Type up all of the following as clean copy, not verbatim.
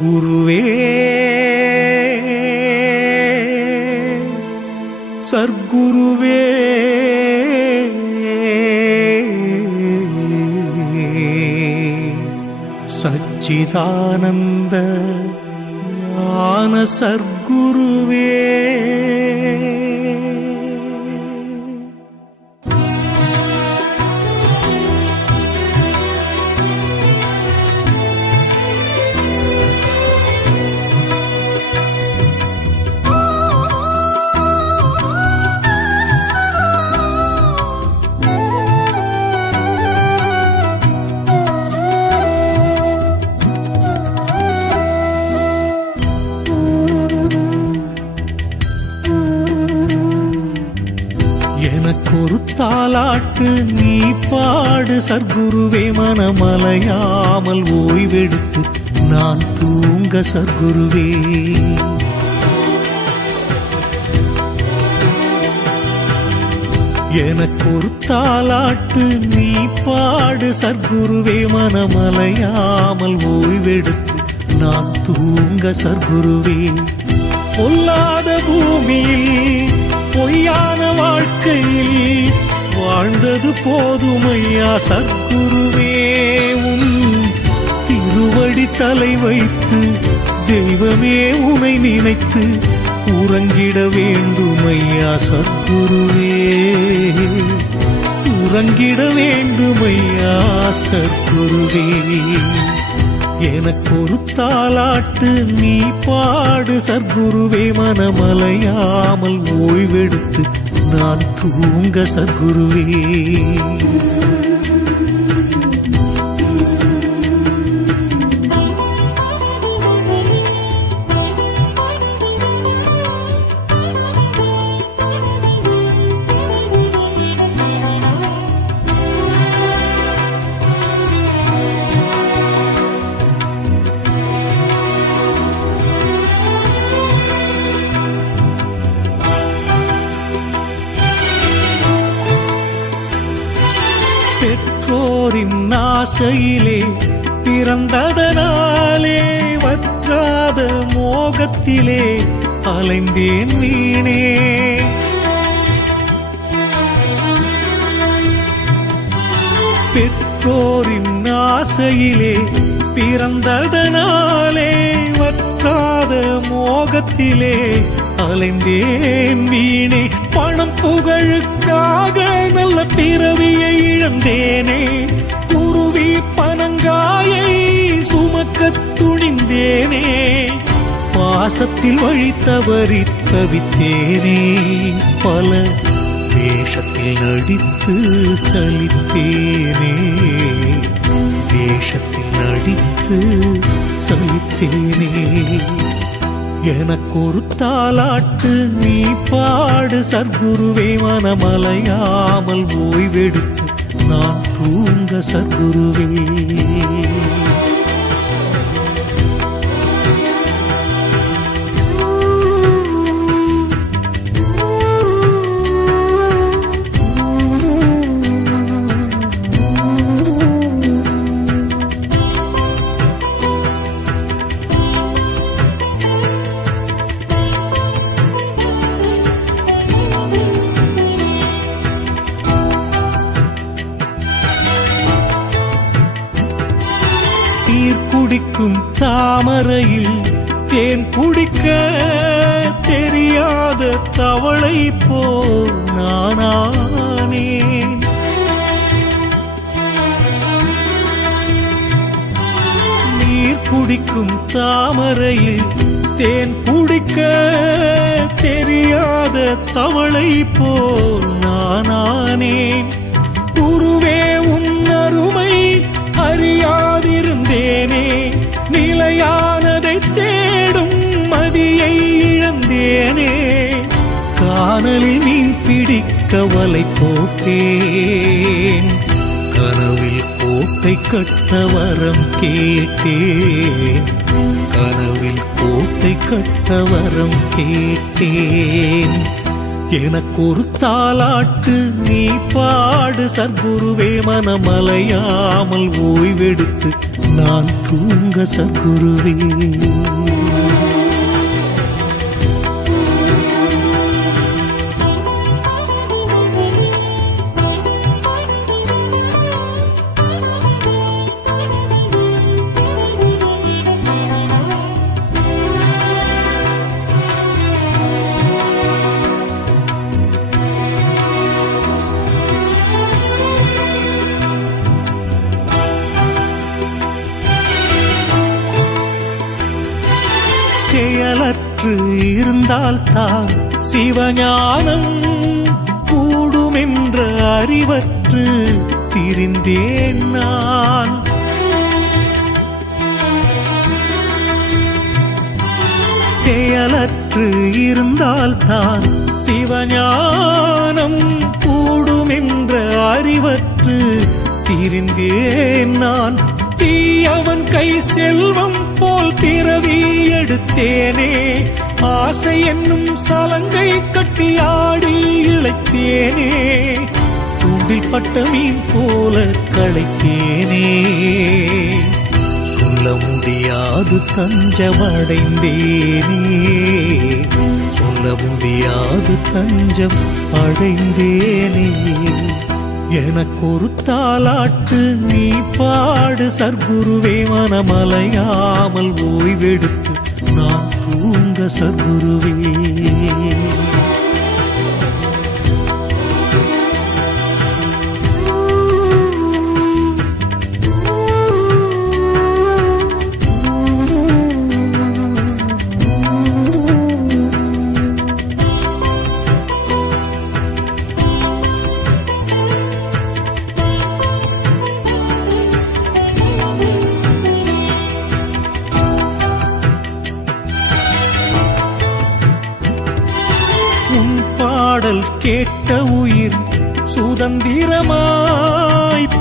குருவே சர்க்குருவே சச்சிதானந்த ஞான சர்க்குருவே எனக்கொரு தாலாட்டு நீ பாடு சர்க்குருவே, மனமலையாமல் ஓய்வெடுத்து நான் தூங்க சர்க்குருவே. எனக்கொரு தாலாட்டு நீ பாடு சர்க்குருவே, மனமலையாமல் ஓய்வெடுத்து நான் தூங்க சர்க்குருவே. பொல்லாத பூமியில் பொய்யான வாழ்க்கையில் வாழ்ந்தது போதுமையா சர்க்குருவே. உன் திருவடி தலை வைத்து தெய்வமே உனை நினைத்து உறங்கிட வேண்டுமையா சர்க்குருவே, உறங்கிட வேண்டுமையா சர்க்குருவே. எனக்கொரு தாலாட்டு நீ பாடு சர்க்குருவே, மனமலையாமல் ஓய்வெடுத்து நான் தூங்க சர்க்குருவே. பெற்றோரின் ஆசையிலே பிறந்ததனாலே வற்றாத மோகத்திலே அலைந்தேன் வீணே. பெற்றோரின் ஆசையிலே பிறந்ததனாலே வற்றாத மோகத்திலே அலைந்தேன் வீணே. பணம் புகழுக்காக நல்ல பிறவியை இழந்தேனே, குருவி பனங்காயை சுமக்கத் துணிந்தேனே. பாசத்தில் வழி தவறி தவித்தேனே, பல வேஷத்தில் நடித்து சலித்தேனே, வேஷத்தில் நடித்து சலித்தேனே. எனக்கொரு தாலாட்டு நீ பாடு சர்க்குருவே, மனமலையாமல் ஓய்வெடுத்து நான் தூங்க சர்க்குருவே. நீர் குடிக்கும் தாமரையில் தேன் குடிக்க தெரியாத தவளை போல் நானானேன். நீர் குடிக்கும் தாமரையில் தேன் குடிக்க தெரியாத தவளை போல் நானானேன். குருவே உன் அருமை அறியாதிருந்தேனே, நிலையானதை தேடும் மதியை இழந்தேனே. கானலில் மீன் பிடிக்க வலை போட்டேன், கனவில் கோட்டை கட்ட வரம் கேட்டேன், கனவில் கோட்டை கட்ட வரம் கேட்டேன். எனக்கொரு தாலாட்டு நீ பாடு சர்க்குருவே, மனமலையாமல் ஓய்வெடுத்து நான் தூங்க சர்க்குருவே. செயலற்று இருந்தால்தான் சிவஞானம் கூடுமென்ற அறிவற்று திரிந்தேன் நான். செயலற்று இருந்தால்தான் சிவஞானம் கூடுமென்ற அறிவற்று திரிந்தேன் நான். தீயவன் கை செல்வம் போல் பிறவி எடுத்தேனே, ஆசை என்னும் சலங்கை கட்டி ஆடி இழைத்தேனே, தூண்டில் பட்ட மீன் போல களைத்தேனே. சொல்ல முடியாது தஞ்சமடைந்தேனே, சொல்ல முடியாது தஞ்சம் அடைந்தேனே. எனக்கொரு தாலாட்டு நீ பாடு சர்க்குருவே, மனமலையாமல் ஓய்வெடுத்து நான் தூங்க சர்க்குருவே. பாடல் கேட்ட உயிர் சுதந்திரமாய்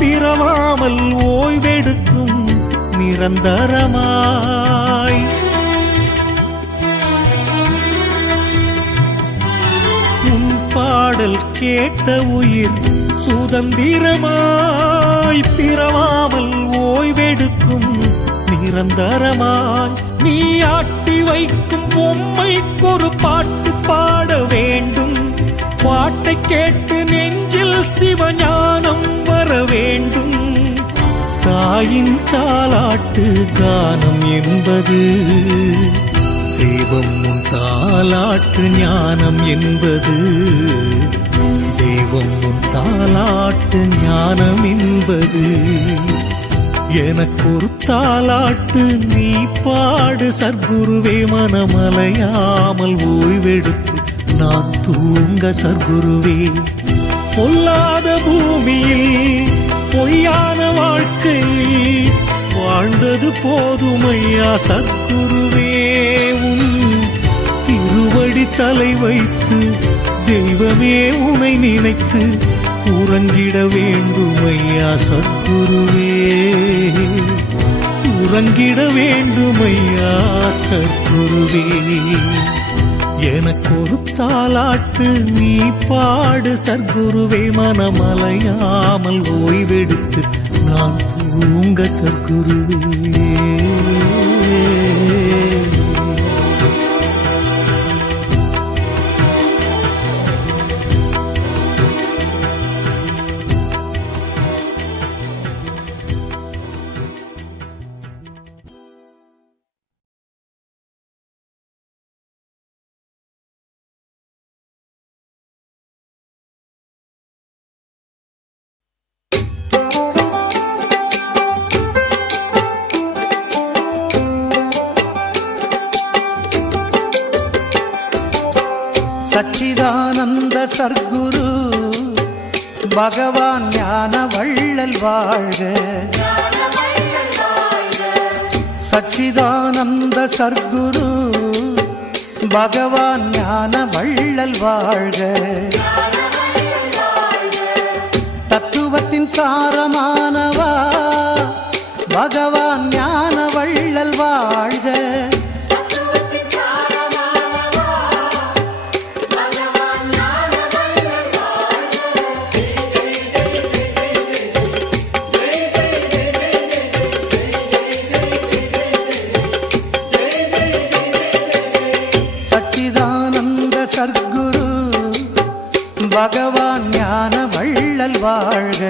பிறவாமல் ஓய்வெடுக்கும் நிரந்தரமாய். உன் பாடல் கேட்ட உயிர் சுதந்திரமாய் பிறவாமல் ஓய்வெடுக்கும் நிரந்தரமாய். நீ ஆட்டி வைக்கும் பொம்மைக்கொரு பாட்டு பாட வேண்டும், பாட்டை கேட்டு நெஞ்சில் சிவஞானம் வர வேண்டும். தாயின் தாலாட்டு கானம் என்பது தெய்வம், உன் தாலாட்டு ஞானம் என்பது தெய்வம், உன் தாலாட்டு ஞானம் என்பது. எனக்கொரு தாலாட்டு நீ பாடு சர்க்குருவே, மனமலையாமல் ஓய்வெடுத்து நான் தூங்க சர்க்குருவே. பொல்லாத பூமியில் பொய்யான வாழ்க்கையில் வாழ்ந்தது போதுமையா சர்க்குருவே. உன் திருவடி தலை வைத்து தெய்வமே உனை நினைத்து உறங்கிட வேண்டுமையா சர்க்குருவே, உறங்கிட வேண்டுமையா சர்க்குருவே. எனக்கொரு தாலாட்டு நீ பாடு சர்க்குருவே, மனமலையாமல் ஓய்வெடுத்து நான் தூங்க சர்க்குருவே. சச்சிதானந்த சர்க்குரு பகவான் ஞான வள்ளல் வாழ்க. சச்சிதானந்த சர்க்குரு பகவான் ஞான வள்ளல் வாழ்க. தத்துவத்தின் சாரமானவா பகவான் ஞான வள்ளல் வாழ்க. தத்துவத்தின் சாரமானவா பகவான் ஞான சர்க்குரு பகவான் ஞான வள்ளல் வாழ்க.